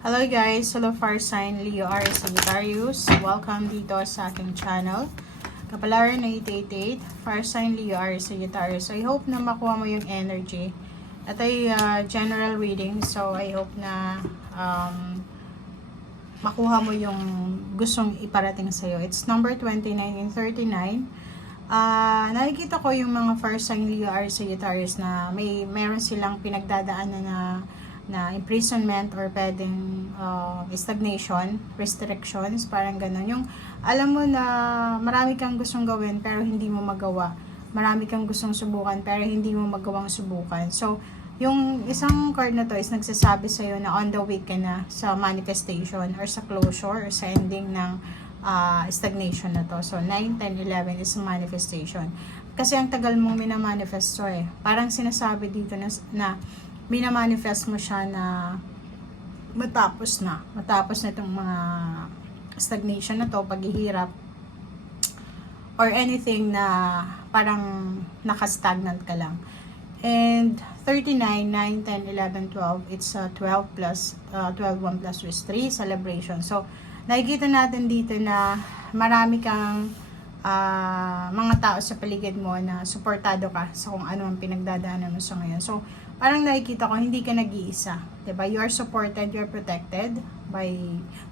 Hello guys, hello fire sign Leo Aries Sagittarius. Welcome dito sa aking channel. Kapalaran na 888, fire sign Leo Aries Sagittarius. So I hope na makuha mo yung energy. Ito ay general reading, so I hope na makuha mo yung gustong iparating sa'yo. It's number 29 and 39. Nakikita ko yung mga fire sign Leo Aries Sagittarius na meron silang pinagdadaanan na imprisonment or pwedeng stagnation, restrictions, parang ganun. Yung alam mo na marami kang gustong gawin pero hindi mo magawa. Marami kang gustong subukan pero hindi mo magawang subukan. So, yung isang card na to is nagsasabi sa'yo na on the way ka na sa manifestation or sa closure or sa ending ng stagnation na to. So, 9, 10, 11 is manifestation. Kasi ang tagal mong minamanifesto eh. Parang sinasabi dito na minamanifest mo siya na matapos na itong mga stagnation na to, paghihirap or anything na parang nakastagnant ka lang. And 39, 9, 10, 11, 12, it's 12 plus 12, 1 plus is 3, celebration. So nakikita natin dito na marami kang mga tao sa paligid mo na suportado ka sa kung ano ang pinagdadaanan mo sa ngayon. So parang nakikita ko, hindi ka nag-iisa. Diba? You are supported, you are protected by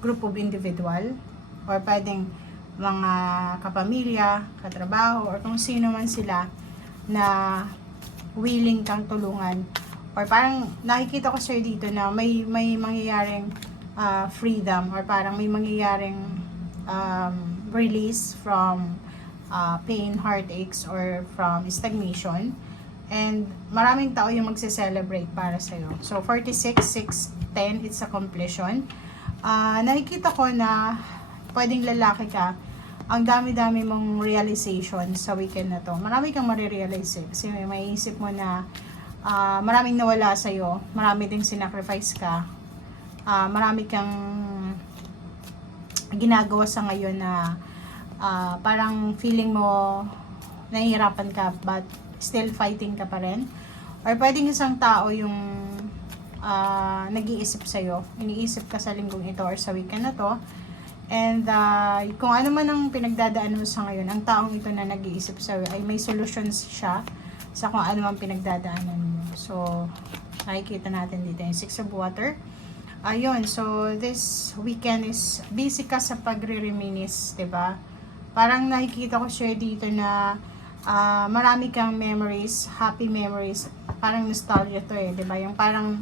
group of individual or pwedeng mga kapamilya, katrabaho, or kung sino man sila na willing kang tulungan. Or parang nakikita ko sa'yo dito na may mangyayaring freedom or parang may mangyayaring release from pain, heartaches, or from stagnation. And maraming tao yung magse-celebrate para sa'yo. So, 46, 6, 10, it's a completion. Nakikita ko na pwedeng lalaki ka, ang dami-dami mong realization sa weekend na to. Marami kang marirealize eh. Kasi may isip mo na maraming nawala sa'yo, marami ding sinacrifice ka, marami kang ginagawa sa ngayon na parang feeling mo nahihirapan ka but still fighting ka pa rin. Or pwedeng isang tao yung nag-iisip sa'yo. Iniisip ka sa linggong ito or sa weekend na to. And kung ano man ang pinagdadaan mo sa ngayon, ang taong ito na nag-iisip sa'yo ay may solutions siya sa kung ano man pinagdadaanan mo. So, nakikita natin dito yung 6 of water. Ayun, so this weekend is busy ka sa pagre-reminisce, diba? Parang nakikita ko siya dito na marami kang memories, happy memories, parang nostalgia to eh, 'di ba? Yung parang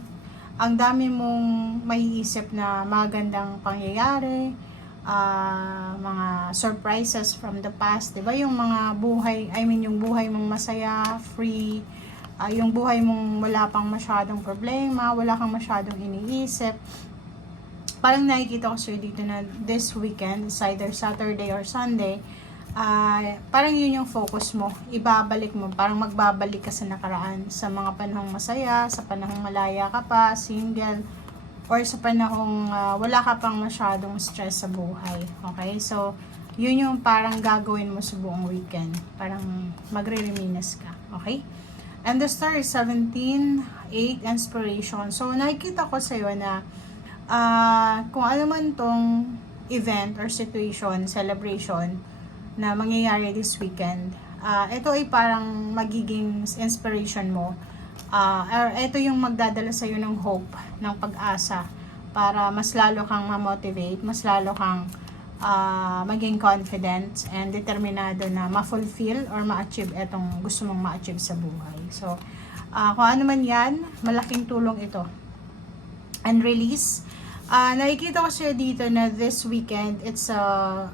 ang dami mong maiisip na magandang pangyayari, mga surprises from the past, 'di ba? Yung mga buhay, yung buhay mong masaya, free, yung buhay mong wala pang masyadong problema, wala kang masyadong iniisip. Parang nakikita ko sa'yo dito na this weekend, it's either Saturday or Sunday, parang yun yung focus mo, ibabalik mo, parang magbabalik ka sa nakaraan, sa mga panahong masaya, sa panahong malaya ka pa, single, or sa panahong wala ka pang masyadong stress sa buhay. Okay, so yun yung parang gagawin mo sa buong weekend, parang magre-reminisce ka. Okay, and the star is 17, 8, inspiration. So nakikita ko sa'yo na kung ano man tong event or situation, celebration na mangyayari this weekend, ito ay parang magiging inspiration mo, or ito yung magdadala sa iyo ng hope, ng pag-asa, para mas lalo kang ma-motivate, mas lalo kang maging confident and determinado na ma-fulfill or ma-achieve itong gusto mong ma-achieve sa buhay. So, kung ano man yan, malaking tulong ito. And release. Nakikita ko siya dito na this weekend, it's a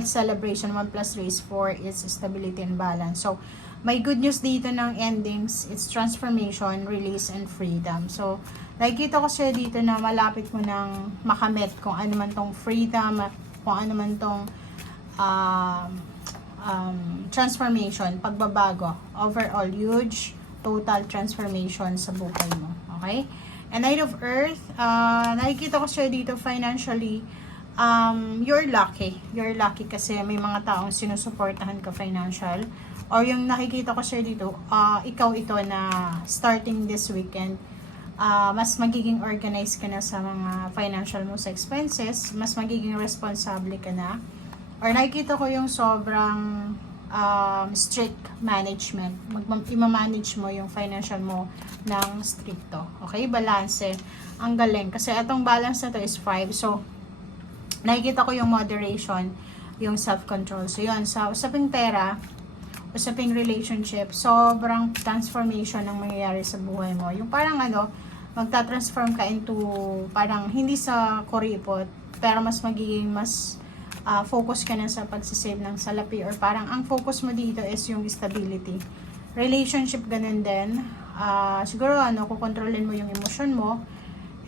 celebration. 1 plus 3 is 4, it's stability and balance. So, may good news dito ng endings, it's transformation, release, and freedom. So, nakikita ko siya dito na malapit mo nang makamit kung ano man tong freedom, kung ano man tong transformation, pagbabago. Overall, huge, total transformation sa buhay mo. Okay? And Knight of Earth, nakikita ko siya dito financially, you're lucky. You're lucky kasi may mga taong sinusuportahan ka financial. Or yung nakikita ko siya dito, ikaw ito na starting this weekend, mas magiging organized ka na sa mga financial mo sa expenses, mas magiging responsable ka na, or nakikita ko yung sobrang strict management. I-manage mo yung financial mo ng stricto. Okay? Balance. Ang galing. Kasi itong balance na to is 5. So, nakikita ko yung moderation, yung self-control. So, yun. Sa usaping pera, usaping relationship, sobrang transformation ang mangyayari sa buhay mo. Yung parang magta-transform ka into, parang hindi sa kuripot, pero mas magiging mas focus ka na sa pagsisave ng salapi, or parang ang focus mo dito is yung stability. Relationship, ganun din. Siguro kukontrolin mo yung emosyon mo,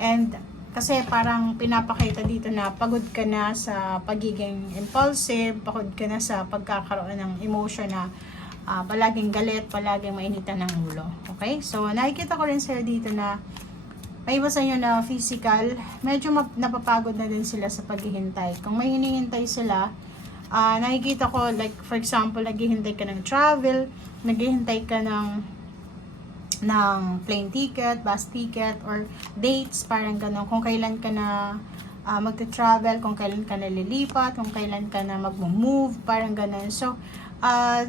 and kasi parang pinapakita dito na pagod ka na sa pagiging impulsive, pagod ka na sa pagkakaroon ng emotion na palaging galit, palaging mainitan ng ulo. Okay? So, nakikita ko rin sa'yo dito na may iba sa inyo na physical, medyo napapagod na din sila sa paghihintay. Kung may hinihintay sila, nakikita ko, like for example, naghihintay ka ng travel, naghihintay ka ng plane ticket, bus ticket, or dates, parang gano'n. Kung kailan ka na magte-travel, kung kailan ka na lilipat, kung kailan ka na mag-move, parang gano'n. So,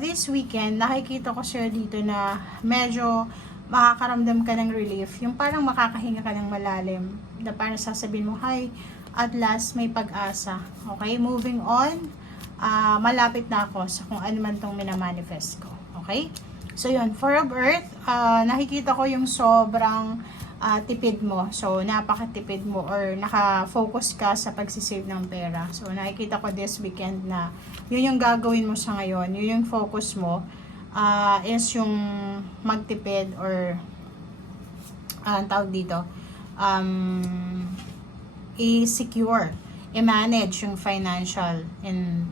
this weekend, nakikita ko sir dito na medyo makakaramdam ka ng relief. Yung parang makakahinga ka ng malalim. Na parang sasabihin mo, hi, at last may pag-asa. Okay, moving on. Malapit na ako sa kung ano man tong minamanifest ko. Okay? So yun, 4 of Earth, nakikita ko yung sobrang tipid mo. So, napakatipid mo, or naka-focus ka sa pagsisave ng pera. So, nakikita ko this weekend na yun yung gagawin mo sa ngayon. Yun yung focus mo. Is yung magtipid, or ang tawag dito, i-secure, i-manage yung financial in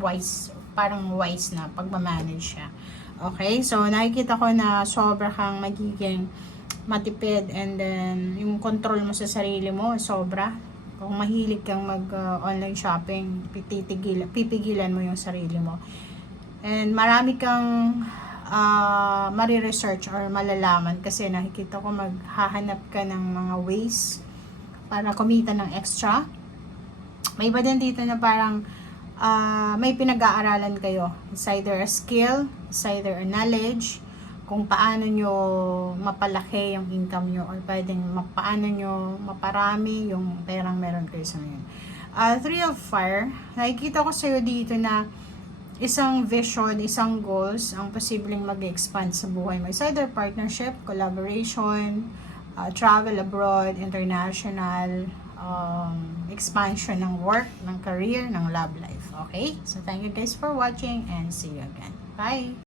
wise, parang wise na pagmamanage siya. Okay, so nakikita ko na sobra kang magiging matipid, and then yung control mo sa sarili mo sobra. Kung mahilig kang mag online shopping, pipigilan mo yung sarili mo. And marami kang mariresearch or malalaman, kasi nakikita ko maghahanap ka ng mga ways para kumita ng extra. May iba din dito na parang may pinag-aaralan kayo. It's either a skill, it's either a knowledge, kung paano nyo mapalaki yung income nyo, or pwedeng paano nyo maparami yung perang meron kayo sa ngayon. 3 of Fire, nakikita ko sa'yo dito na isang vision, isang goals ang posibleng mag-expand sa buhay mo. It's either partnership, collaboration, travel abroad, international, expansion ng work, ng career, ng love life. Okay? So, thank you guys for watching, and see you again. Bye!